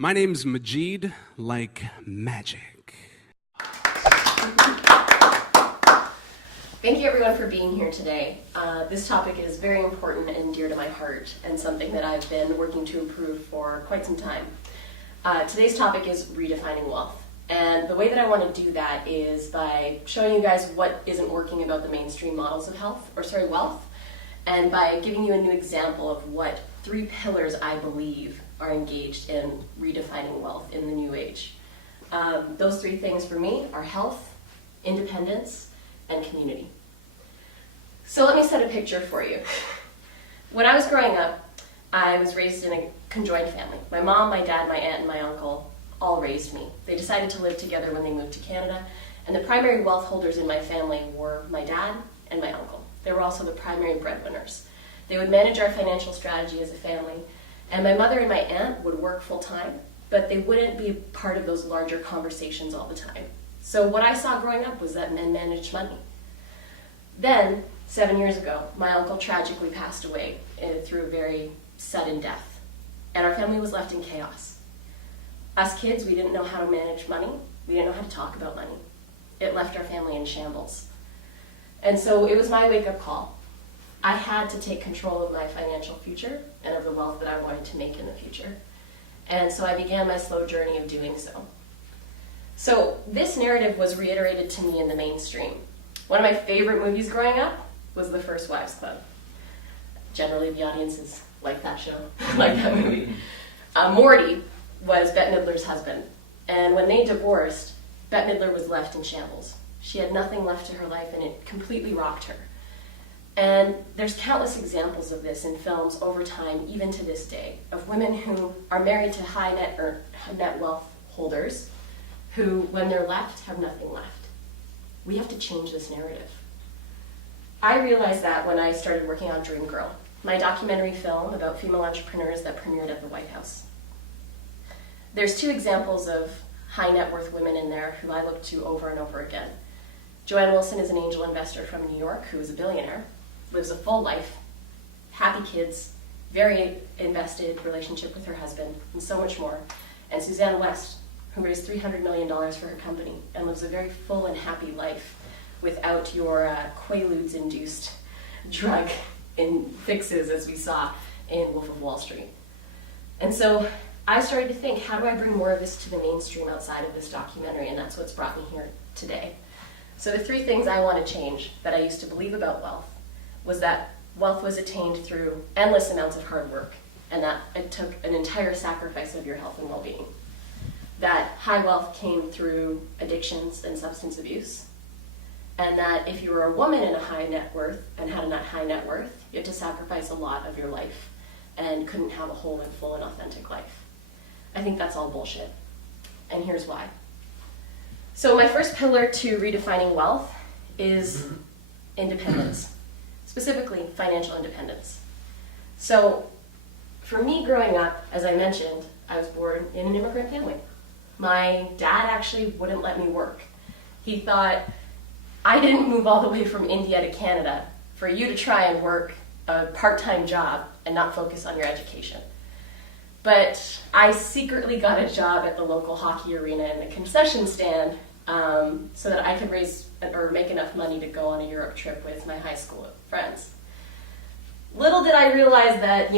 My name's Majid, like magic. Thank you everyone for being here today. This topic is very important and dear to my heart, and something that I've been working to improve for quite some time. Today's topic is redefining wealth. And the way that I want to do that is by showing you guys what isn't working about the mainstream models of wealth, and by giving you a new example of what 3 pillars I believe are engaged in redefining wealth in the new age. Those 3 things for me are health, independence, and community. So let me set a picture for you. When I was growing up, I was raised in a conjoined family. My mom, my dad, my aunt, and my uncle all raised me. They decided to live together when they moved to Canada, and the primary wealth holders in my family were my dad and my uncle. They were also the primary breadwinners. They would manage our financial strategy as a family, and my mother and my aunt would work full-time, but they wouldn't be part of those larger conversations all the time. So what I saw growing up was that men managed money. Then, 7 years ago, my uncle tragically passed away through a very sudden death, and our family was left in chaos. Us kids, we didn't know how to manage money. We didn't know how to talk about money. It left our family in shambles. And so it was my wake-up call. I had to take control of my financial future and of the wealth that I wanted to make in the future. And so I began my slow journey of doing so. So this narrative was reiterated to me in the mainstream. One of my favorite movies growing up was The First Wives Club. Generally the audiences like that show, like that movie. Morty was Bette Midler's husband. And when they divorced, Bette Midler was left in shambles. She had nothing left to her life, and it completely rocked her. And there's countless examples of this in films over time, even to this day, of women who are married to high net wealth holders who, when they're left, have nothing left. We have to change this narrative. I realized that when I started working on Dream Girl, my documentary film about female entrepreneurs that premiered at the White House. There's 2 examples of high net worth women in there who I look to over and over again. Joanne Wilson is an angel investor from New York who is a billionaire, lives a full life, happy kids, very invested relationship with her husband, and so much more. And Suzanne West, who raised $300 million for her company and lives a very full and happy life without your Quaaludes-induced drug fixes, as we saw in Wolf of Wall Street. And so I started to think, how do I bring more of this to the mainstream outside of this documentary? And that's what's brought me here today. So the 3 things I want to change that I used to believe about wealth was that wealth was attained through endless amounts of hard work, and that it took an entire sacrifice of your health and well-being. That high wealth came through addictions and substance abuse, and that if you were a woman in a high net worth and had a high net worth, you had to sacrifice a lot of your life and couldn't have a whole and full and authentic life. I think that's all bullshit, and here's why. So my first pillar to redefining wealth is independence, specifically financial independence. So for me growing up, as I mentioned, I was born in an immigrant family. My dad actually wouldn't let me work. He thought, I didn't move all the way from India to Canada for you to try and work a part-time job and not focus on your education. But I secretly got a job at the local hockey arena in the concession stand so that I could make enough money to go on a Europe trip with my high school friends. Little did I realize that,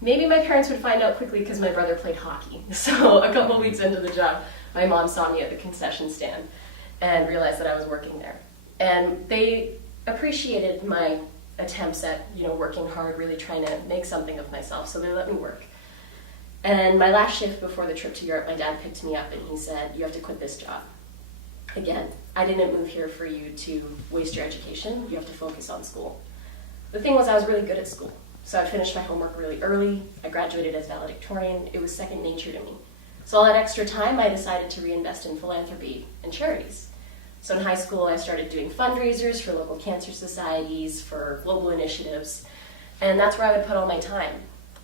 maybe my parents would find out quickly because my brother played hockey. So a couple weeks into the job, my mom saw me at the concession stand and realized that I was working there. And they appreciated my attempts at, working hard, really trying to make something of myself, so they let me work. And my last shift before the trip to Europe, my dad picked me up and he said, you have to quit this job. Again, I didn't move here for you to waste your education. You have to focus on school. The thing was, I was really good at school. So I finished my homework really early. I graduated as valedictorian. It was second nature to me. So all that extra time, I decided to reinvest in philanthropy and charities. So in high school, I started doing fundraisers for local cancer societies, for global initiatives, and that's where I would put all my time.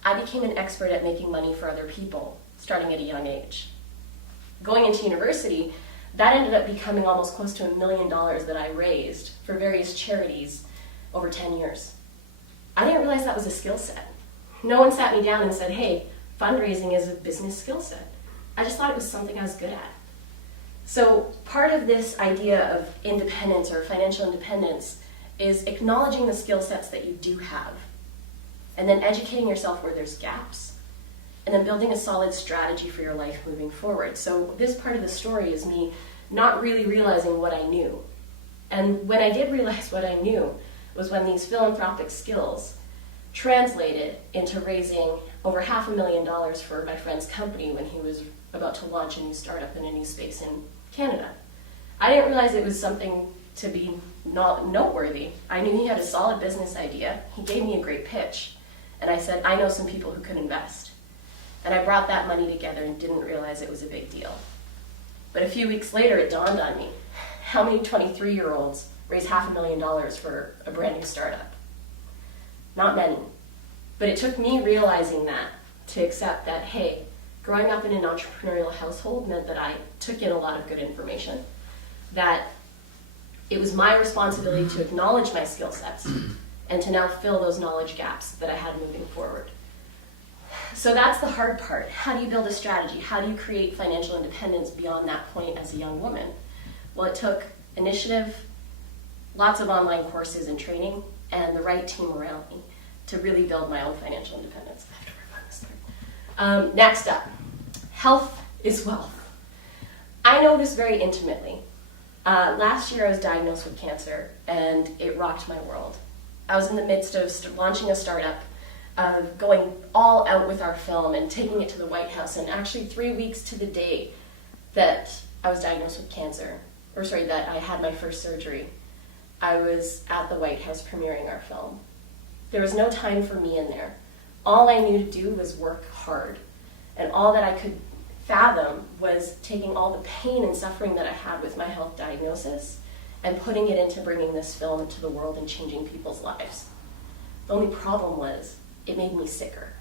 I became an expert at making money for other people, starting at a young age. Going into university, that ended up becoming almost close to $1 million that I raised for various charities over 10 years. I didn't realize that was a skill set. No one sat me down and said, hey, fundraising is a business skill set. I just thought it was something I was good at. So part of this idea of independence or financial independence is acknowledging the skill sets that you do have, and then educating yourself where there's gaps, and then building a solid strategy for your life moving forward. So this part of the story is me not really realizing what I knew. And when I did realize what I knew was when these philanthropic skills translated into raising over $500,000 for my friend's company when he was about to launch a new startup in a new space in Canada. I didn't realize it was something to be not noteworthy. I knew he had a solid business idea. He gave me a great pitch. And I said, I know some people who could invest. And I brought that money together and didn't realize it was a big deal. But a few weeks later, it dawned on me, how many 23-year-olds raise $500,000 for a brand new startup? Not many. But it took me realizing that to accept that, hey, growing up in an entrepreneurial household meant that I took in a lot of good information, that it was my responsibility to acknowledge my skill sets and to now fill those knowledge gaps that I had moving forward. So that's the hard part. How do you build a strategy? How do you create financial independence beyond that point as a young woman? Well, it took initiative, lots of online courses and training, and the right team around me to really build my own financial independence. I have to work on this part. Next up, health is wealth. I know this very intimately. Last year I was diagnosed with cancer, and it rocked my world. I was in the midst of launching a startup, going all out with our film and taking it to the White House, and actually 3 weeks to the day that I was diagnosed with cancer, that I had my first surgery, I was at the White House premiering our film. There was no time for me in there. All I knew to do was work hard, and all that I could fathom was taking all the pain and suffering that I had with my health diagnosis and putting it into bringing this film into the world and changing people's lives. The only problem was, it made me sicker.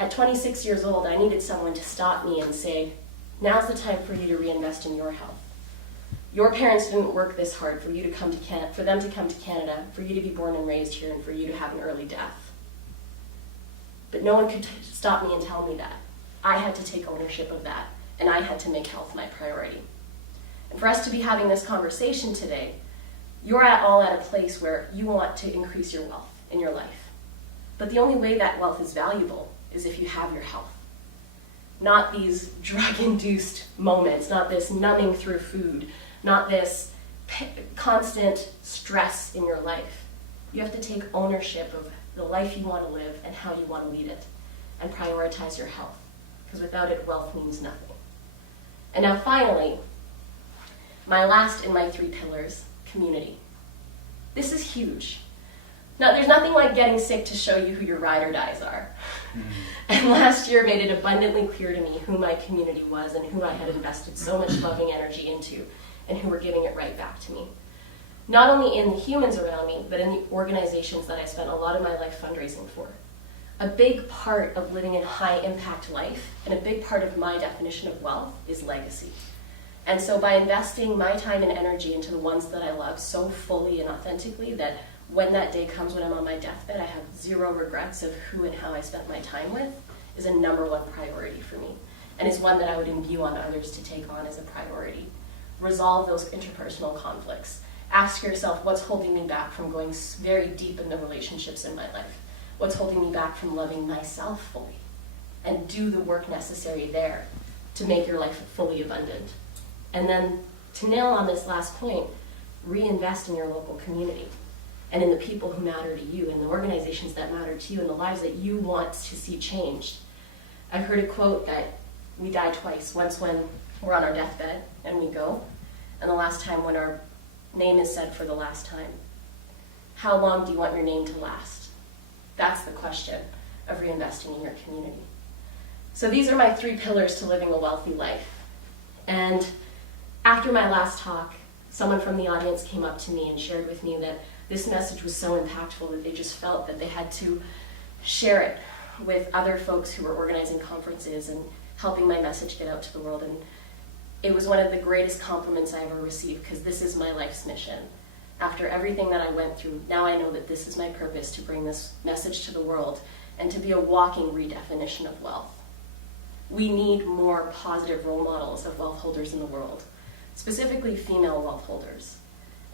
At 26 years old, I needed someone to stop me and say, now's the time for you to reinvest in your health. Your parents didn't work this hard for you to come to for them to come to Canada, for you to be born and raised here, and for you to have an early death. But no one could stop me and tell me that. I had to take ownership of that, and I had to make health my priority. And for us to be having this conversation today, you're all at a place where you want to increase your wealth in your life. But the only way that wealth is valuable is if you have your health. Not these drug-induced moments, not this numbing through food, not this constant stress in your life. You have to take ownership of the life you want to live and how you want to lead it, and prioritize your health. Because without it, wealth means nothing. And now finally, my last in my 3 pillars, community. This is huge. Now, there's nothing like getting sick to show you who your ride or dies are. And last year made it abundantly clear to me who my community was and who I had invested so much loving energy into, and who were giving it right back to me. Not only in the humans around me, but in the organizations that I spent a lot of my life fundraising for. A big part of living a high impact life, and a big part of my definition of wealth, is legacy. And so by investing my time and energy into the ones that I love so fully and authentically that when that day comes when I'm on my deathbed, I have zero regrets of who and how I spent my time with, is a #1 priority for me. And is one that I would imbue on others to take on as a priority. Resolve those interpersonal conflicts. Ask yourself, what's holding me back from going very deep in the relationships in my life? What's holding me back from loving myself fully? And do the work necessary there to make your life fully abundant. And then, to nail on this last point, reinvest in your local community and in the people who matter to you and the organizations that matter to you and the lives that you want to see changed. I heard a quote that we die twice, once when we're on our deathbed and we go, and the last time when our name is said for the last time. How long do you want your name to last? That's the question of reinvesting in your community. So these are my 3 pillars to living a wealthy life. And after my last talk, someone from the audience came up to me and shared with me that this message was so impactful that they just felt that they had to share it with other folks who were organizing conferences and helping my message get out to the world. And it was one of the greatest compliments I ever received, because this is my life's mission. After everything that I went through, now I know that this is my purpose, to bring this message to the world and to be a walking redefinition of wealth. We need more positive role models of wealth holders in the world, specifically female wealth holders.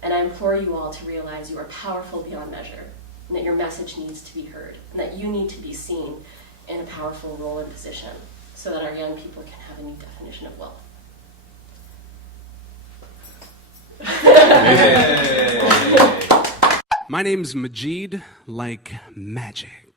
And I implore you all to realize you are powerful beyond measure, and that your message needs to be heard, and that you need to be seen in a powerful role and position so that our young people can have a new definition of wealth. My name's Majid like magic.